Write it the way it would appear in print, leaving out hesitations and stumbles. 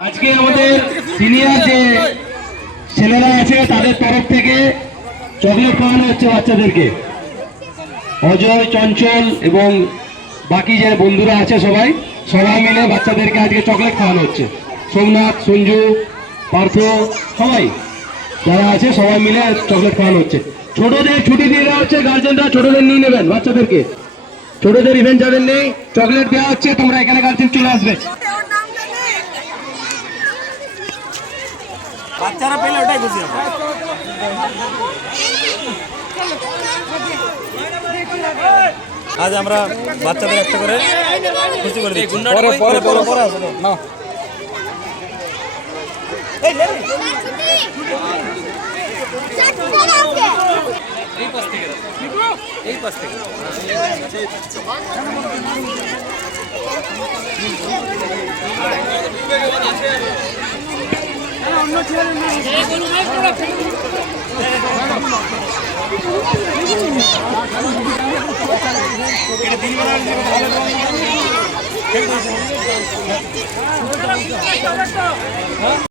আজকে আমাদের সিনিয়র যে ছেলেরা আছে তাদের তরফ থেকে চকলেট খাওয়ানো হচ্ছে বাচ্চাদেরকে। অজয়, চঞ্চল এবং বাকি যে বন্ধুরা আছে সবাই মিলে বাচ্চাদেরকে আজকে চকলেট খাওয়ানো হচ্ছে। সোমনাথ, সঞ্জু, পার্থ সবাই যারা আছে সবাই মিলে চকলেট খাওয়ানো হচ্ছে। ছোটদের ছুটি দিয়ে দেওয়া হচ্ছে, গার্জেনরা ছোটদের নিয়ে নেবেন বাচ্চাদেরকে। ছোটদের ইভেন্ট যাদের নেই চকলেট দেওয়া হচ্ছে, তোমরা এখানে গার্জেন চলে আসবে। বাচ্চারা পেলে ওটাই খুশি হবে। আজ আমরা বাচ্চাদের একটা করে খুশি করে দিচ্ছি। পরে আসবে না। এই পাশ থেকে অন্য ছেলে না